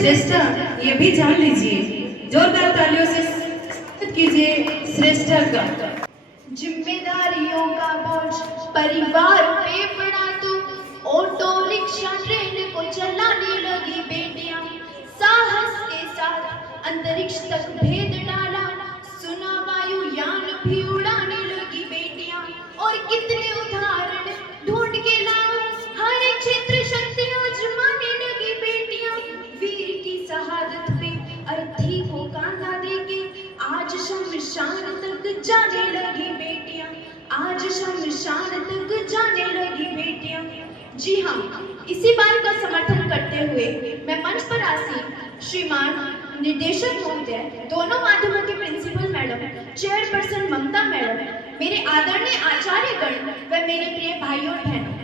श्रेष्ठा ये भी जान लीजिए। जोरदार तालियों से स्वागत कीजिए श्रेष्ठा का। जिम्मेदारियों का बोझ परिवार पे पड़ा तो ऑटो रिक्शा ट्रेन को चलाने लगी बेटियां। साहस के साथ अंतरिक्ष तक भेद डाला, सुना वायुयान भी उड़ाने लगी बेटियां। और कितने उदाहरण ढूंढ के लाओ, हर एक क्षेत्र शक्ति आजमाने लगी बेटियां। वीर की शहादत पे अर्थी को कांधा देके आज शमशान तक जाने लगी बेटियां। आज शमशान तक जाने लगी बेटियां। जी हाँ, इसी बात का समर्थन करते हुए मैं मंच पर आसीन श्रीमान निर्देशक महोदय, दोनों माध्यमों के प्रिंसिपल मैडम, चेयरपर्सन ममता मैडम, मेरे आदरणीय आचार्यगण व मेरे प्रिय भाइयों और बहनों,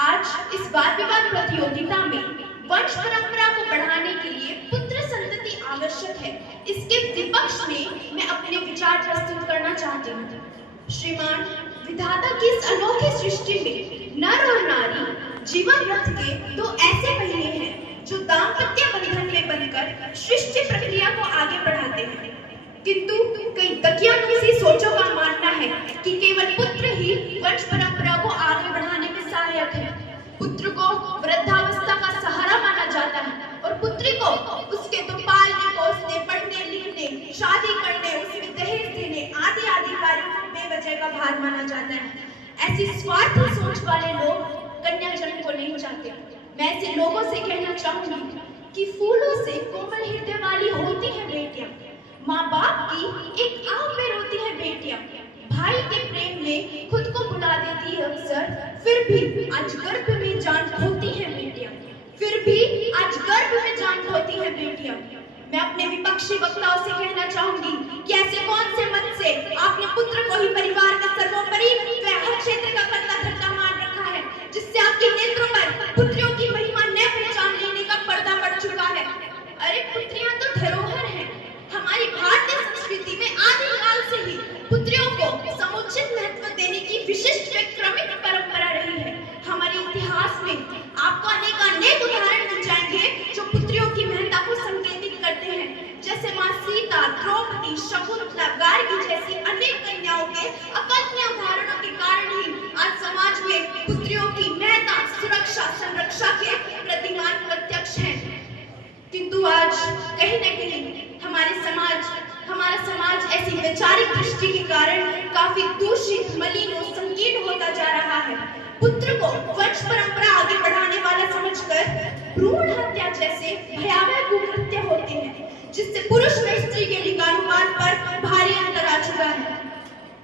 आज इस वाद विवाद प्रतियोगिता में वंश परंपरा को बढ़ाने के लिए पुत्र संतति आवश्यक है, इसके विपक्ष में मैं अपने विचार प्रस्तुत करना चाहती हूँ। श्रीमान, विधाता की इस अनोखी सृष्टि में नर और नारी जीवन रथ के दो ऐसे पहिए हैं जो दाम्पत्य बंधन में बनकर सृष्टि प्रक्रिया को आगे बढ़ाते हैं। किंतु कई तकियानुसी सोचों का मानना है कि केवल पुत्र ही वंश परंपरा को आगे बढ़ाने में सहायक है। पुत्र को वृद्धावस्था का सहारा माना जाता है और पुत्री को उसके तो पालने पोसने, पढ़ने लिखने, शादी करने, उसे दहेज देने आदि आदि कार्यों को बेवजह का भार माना जाता है। ऐसी स्वार्थी सोच वाले लोग कन्या जन्म को नहीं चाहते। मैं ऐसे लोगों से कहना चाहूंगी कि फूलों से कोमल हृदय वाली होती है बेटियां, माँ बाप की एक आह पे रोती है बेटियां, भाई के प्रेम में खुद को बुला देती है अक्सर, फिर भी आज गर्भ में जान खोती है बेटियां, फिर भी आज गर्भ में जान खोती है बेटियां। मैं अपने विपक्षी वक्ताओं से कहना चाहूंगी कि ऐसे कौन से मत से आपने पुत्र को ही परिवार का सर्वोपरि व हर क्षेत्र का कर्ता धर्ता मान रखा है, जिससे आपके नेत्रों पर पुत्रियों की महिमा न पहचान लेने का पर्दा पड़ चुका है। अरे पुत्रियां तो धरोहर हैं। हमारी भारतीय संस्कृति में आदिकाल से ही पुत्रियों को समुचित महत्व देने की विशिष्ट व क्रमिक परंपरा रही है। हमारे इतिहास में आपको अनेक उदाहरण मिल जाएंगे जो पुत्रियों की महत्ता को संकेतित करते हैं, जैसे मां सीता, द्रौपदी, शकुंतला, गार्गी जैसी अनेक कन्याओं के अकल्पनीय उदाहरणों के कारण ही आज समाज में पुत्रियों की महत्ता, सुरक्षा, संरक्षा के प्रतिमान प्रत्यक्ष हैं। किंतु आज कहीं न कहीं हमारा समाज ऐसी वैचारिक दृष्टि के कारण काफी दूषित, मलिन और संकीर्ण होता जा रहा है। पुत्र को वंश परंपरा आगे बढ़ाने वाला समझकर भ्रूण हत्या जैसे भयावह कुकृत्य होते हैं, जिससे पुरुष व स्त्री के लिंगानुपात पर भारी अंतर आ चुका है।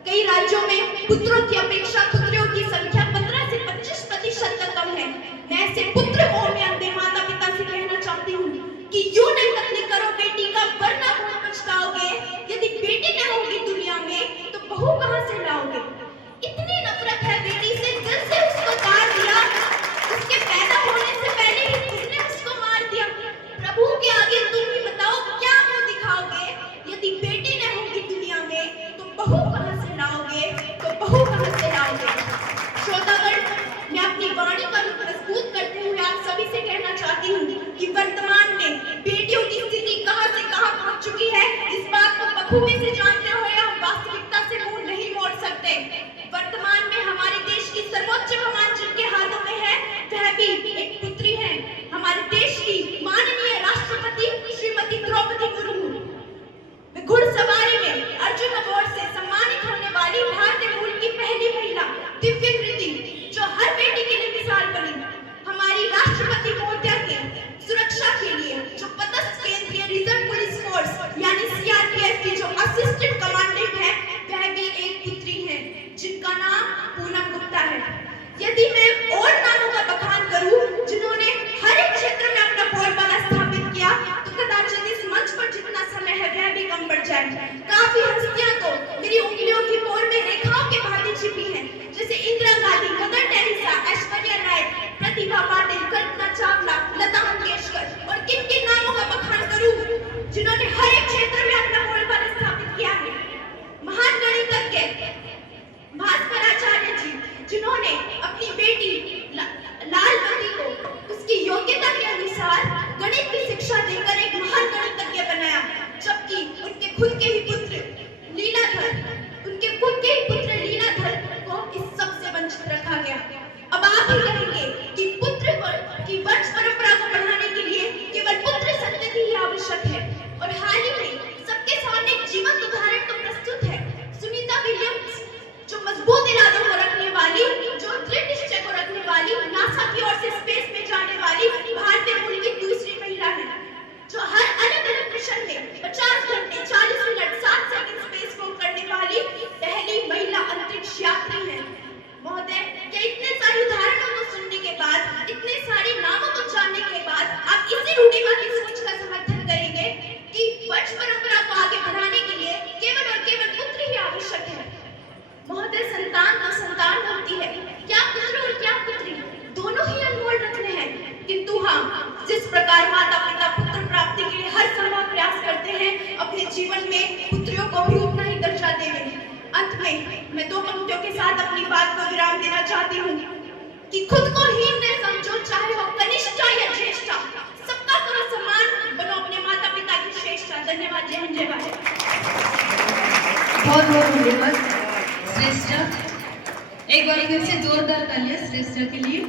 कई राज्यों में पुत्रों की अपेक्षा पुत्रियों की संख्या 15 से 25% तक कम है। मैं ऐसे पुत्र मोह में अंधे माता पिता से कहना चाहती हूँ कि यूं न कत्ल करो बेटी का, वरना बहुत पछताओगे। यदि बेटी न होगी दुनिया में तो बहू कहां से लाओगे। इतनी नफरत है बेटी से, दिल से उसको तार दिया, उसके पैदा होने से पहले ही तुमने उसको मार दिया। प्रभु के आगे तुम ही बताओ क्या मुंह दिखाओगे। यदि बेटी न होगी दुनिया में तो बहू कहां से लाओगे, तो बहू कहां से लाओगे। श्रोतागण, मैं अपनी वाणी का रुख मजबूत करते हुए आप सभी से कहना चाहती हूँ कि वर्तमान में बेटियों की स्थिति कहां से कहां पहुंच चुकी है, इस बात को बखूबी से जानते हुए हम वास्तविकता से मुंह नहीं मोड़ सकते। वर्तमान में हमारे देश की सर्वोच्च कमान जिनके हाथों में है, वह भी एक पुत्री है, हमारे देश की माननीय राष्ट्रपति श्रीमती द्रौपदी मुर्मू। घुड़सवारी में अर्जुन अवार्ड से सम्मानित होने वाली भारतीय मूल की पहली महिला दिव्य कृति, जो हर बेटी के लिए मिसाल बनी। हमारी राष्ट्रपति महोदया के सुरक्षा के लिए जो पदस्थ केंद्रीय रिजर्व पुलिस फोर्स यानी सीआरपीएफ की जो असिस्टेंट खुद को हीन न समझो, चाहे हो कनिष्ठ या ज्येष्ठ, सबका करो सम्मान, बनो अपने माता पिता की श्रेष्ठ। धन्यवाद। जय हिंद, जय भारत। बहुत बहुत धन्यवाद श्रेष्ठ। एक बार फिर से जोरदार तालियां श्रेष्ठ के लिए।